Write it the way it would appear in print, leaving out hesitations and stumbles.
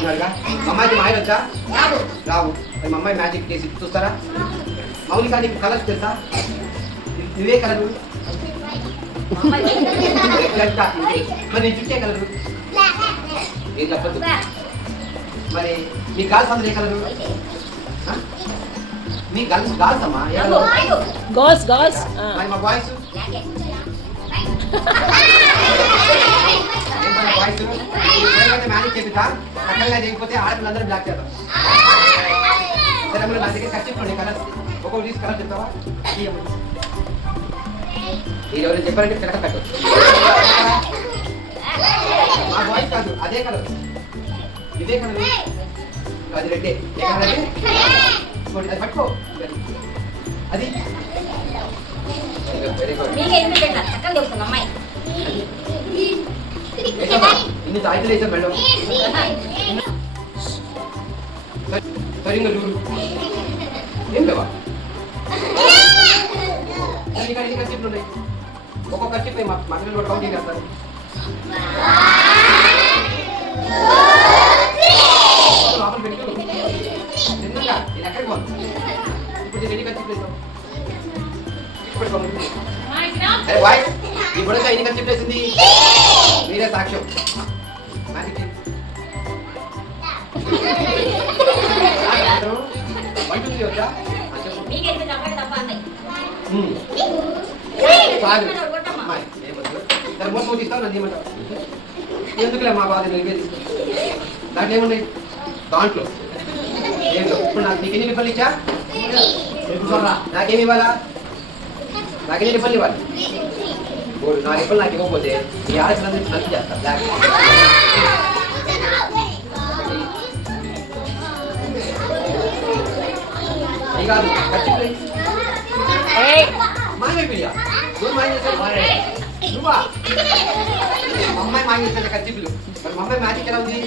ఉన్నాడుగా. అమ్మాయికి మాయలు వచ్చా? రావు. మరి మా అమ్మాయి మ్యాజిక్ చేసి చూస్తారా? మౌనిక నీకు కలర్స్ తెలుసా? నువ్వే కలరు? మరి నీ చుట్టే కలరు? ఏం చెప్పదు. మరి మీ గాల్స్ అందరూ ఏ కలరు? మీ గర్ల్స్ గాల్స్ అమ్మా గర్ల్స్ గర్ల్స్ మరి మా బాయ్స్ బాయ్స్ మేనేజ్ చేపిస్తా. చక్కగా చేయకపోతే ఆడపిల్లందరూ బ్లాక్ చేద్దాం. సరే నా దగ్గర ఖర్చు కలర్స్ ఒక్కొక్క తీసి కలర్ చెప్తావా? మీరు ఎవరైనా చెప్పారంటే తిరగ కట్టవచ్చు. మా బాయ్స్ కాదు, అదే కలర్, ఇదే కలర్, అది రెడ్డే. ఏ కలర్ అది? అది పట్టుకో. అది ఇన్ని తాయితలు వేసాం మేడం. సరిగ్గా చూడు. ఏం లేవా? ఇక్కడ ఎన్ని ఖర్చులు ఉన్నాయి? ఒక్కొక్క ఖర్చు మటన్ కూడా కౌంటింగ్ చేస్తారు. లోపల పెట్టు. ఎందుకుగా నేను ఎక్కడికి పోను? ఇప్పుడు నేను ఎన్ని ఖర్చులు వేసావు? అరే వాయ్, ఈ బుడక ఎన్ని ఖర్చులు వేసింది? మీరే సాక్ష్యం. వన్ టూ త్రీ వచ్చా? మోసం తీస్తావు నన్ను ఏమంటావు? ఎందుకులే మా బాధ నీకే తీసుకో. దాంట్లో ఏమున్నాయి? దాంట్లో ఏంటో ఇప్పుడు నాకు నీకు ఎన్ని రిఫండ్లు ఇచ్చా? నాకేమి ఇవ్వాలా? నాకెన్ని రిఫండ్లు ఇవ్వాలి? నా రిఫండ్ నాకు ఇవ్వకపోతే ఈ ఆడపిల్లందరికీ మంచి చేస్తాను. అది కాదు ఖర్చు మాయమైపోయా. నువ్వు మాయం చేస్తావు. నువ్వా? మా అమ్మాయి మాయం చేస్తాను ఖర్చులు. మరి మా అమ్మాయి మ్యాజిక్ ఎలా ఉంది?